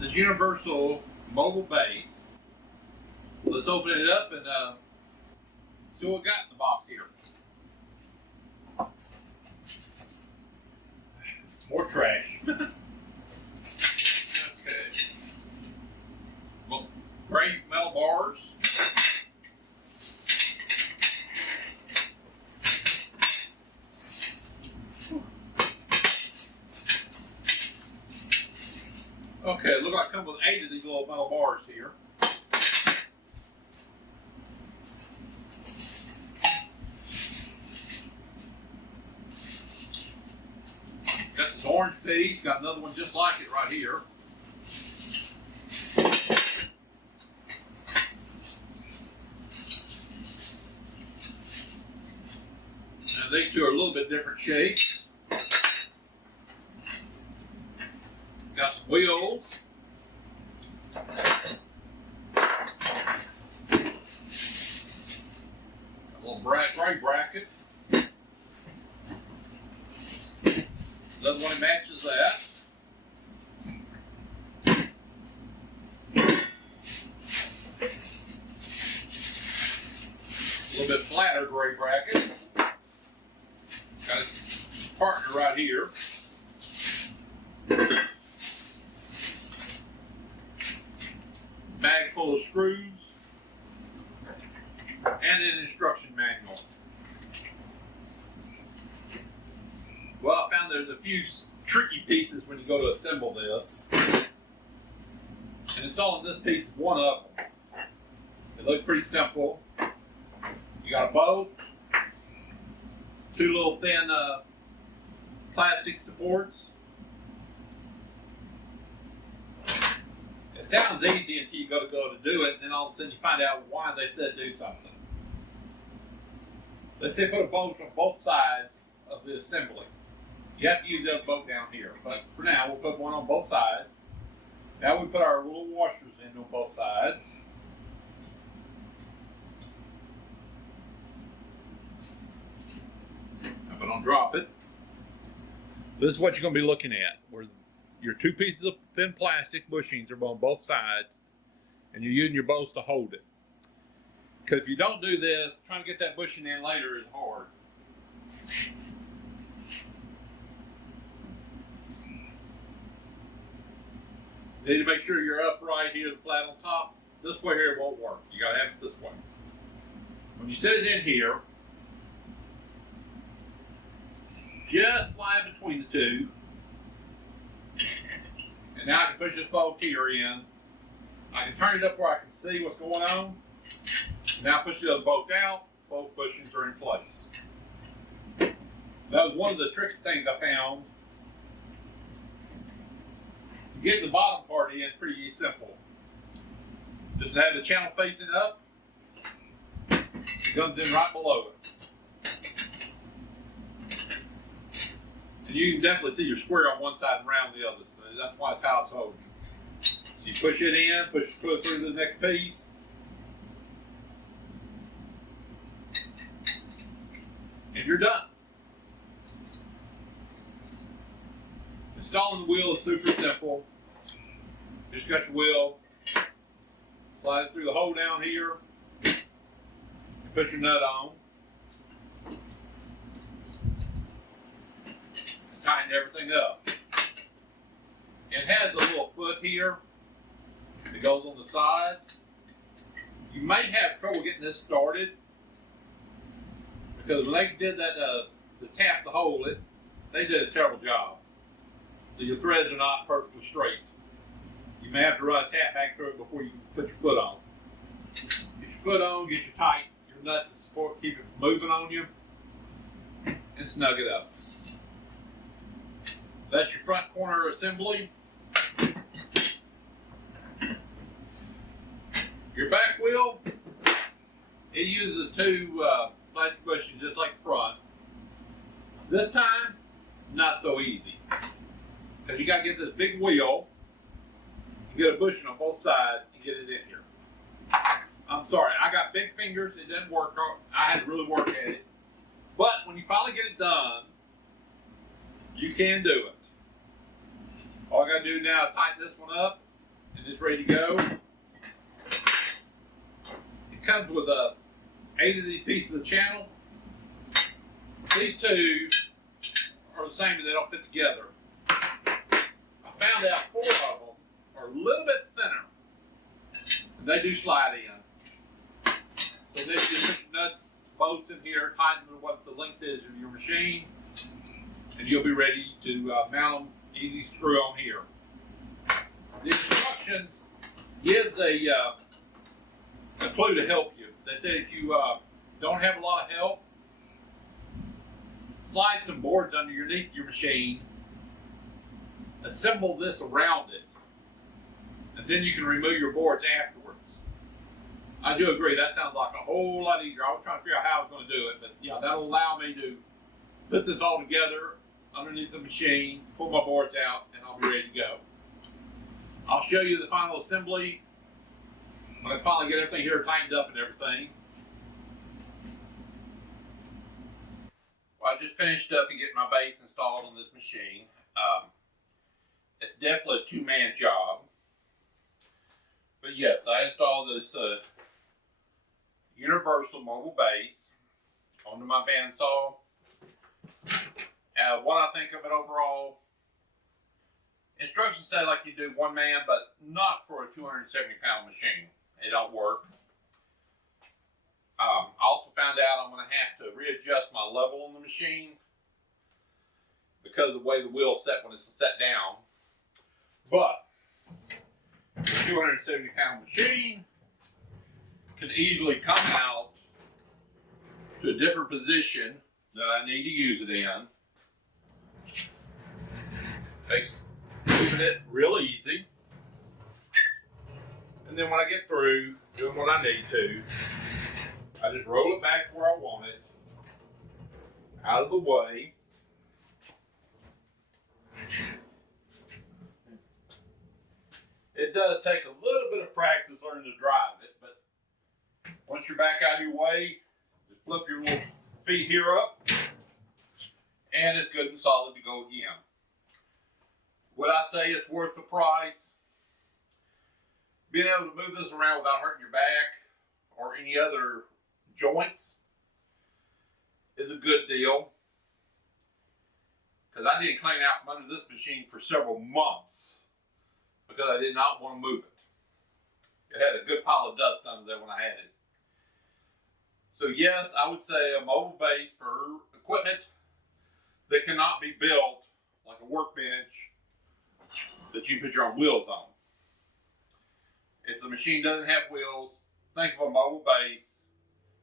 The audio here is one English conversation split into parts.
this universal mobile base. Let's open it up and see what we got in the box here. More trash. Okay. Well, gray metal bars. Okay, it looks like it comes with 8 of these little metal bars here. Got this orange piece, got another one just like it right here. Now these two are a little bit different shapes. Got some wheels. A little gray bracket. Another one that matches that. A little bit flatter gray bracket. Got his partner right here. Bag full of screws and an instruction manual. Well, I found there's a few tricky pieces when you go to assemble this. And installing this piece is one of them. It looks pretty simple. You got a bolt, 2 little thin plastic supports. It sounds easy until you go to do it, and then all of a sudden you find out why they said do something. Let's say put a bolt on both sides of the assembly. You have to use the other bolt down here, but for now we'll put one on both sides. Now we put our little washers in on both sides. If I don't drop it, this is what you're going to be looking at, where your 2 pieces of thin plastic bushings are on both sides, and you're using your bolts to hold it. Because if you don't do this, trying to get that bushing in later is hard. You need to make sure you're upright here, flat on top. This way here it won't work. You got to have it this way. When you set it in here, just slide between the 2. And now I can push this bolt here in. I can turn it up where I can see what's going on. Now push the other bolt out. Both bushings are in place. That was one of the tricky things I found. Getting the bottom part in pretty simple. Just have the channel facing up. It comes in right below it. And you can definitely see your square on one side and round the other. So that's why it's household. So you push it in, push it through the next piece. And you're done. Installing the wheel is super simple. Just got your wheel, slide it through the hole down here, and put your nut on. Tighten everything up. It has a little foot here that goes on the side. You may have trouble getting this started because when they did that, the tap to hold it, they did a terrible job. So your threads are not perfectly straight. You may have to run a tap back through it before you can put your foot on. Get your foot on, get your tight, your nut to support, keep it from moving on you, and snug it up. That's your front corner assembly. Your back wheel, it uses 2 plastic bushings just like the front. This time, not so easy. Because you got to get this big wheel, you get a bushing on both sides, and get it in here. I'm sorry, I got big fingers, it doesn't work. I had to really work at it. But when you finally get it done, you can do it. All I got to do now is tighten this one up, and it's ready to go. It comes with 8 of these pieces of channel. These two are the same, but they don't fit together. I found out 4 of them are a little bit thinner, and they do slide in. So then you put your nuts, bolts in here, tighten what the length is of your machine, and you'll be ready to mount them. Easy screw on here. The instructions gives a clue to help you. They said if you don't have a lot of help, slide some boards underneath your machine, assemble this around it, and then you can remove your boards afterwards. I do agree, that sounds like a whole lot easier. I was trying to figure out how I was going to do it, but yeah, that'll allow me to put this all together underneath the machine, pull my boards out, and I'll be ready to go. I'll show you the final assembly when I finally get everything here tightened up and everything. Well, I just finished up and getting my base installed on this machine. It's definitely a 2-man job. But yes, I installed this universal mobile base onto my bandsaw. What I think of it overall, instructions say like you do 1 man, but not for a 270-pound machine. It don't work. I also found out I'm going to have to readjust my level on the machine because of the way the wheel's set when it's set down. But a 270-pound machine can easily come out to a different position that I need to use it in. Makes moving it real easy. And then when I get through doing what I need to, I just roll it back where I want it, out of the way. It does take a little bit of practice learning to drive it, but once you're back out of your way, just flip your little feet here up, and it's good and solid to go again. Would I say it's worth the price? Being able to move this around without hurting your back or any other joints is a good deal, because I didn't clean out from under this machine for several months because I did not want to move it. It had a good pile of dust under there when I had it. So yes, I would say a mobile base for equipment that cannot be built like a workbench that you put your own wheels on. If the machine doesn't have wheels, think of a mobile base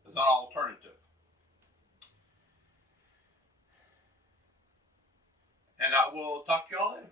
as an alternative. And I will talk to y'all later.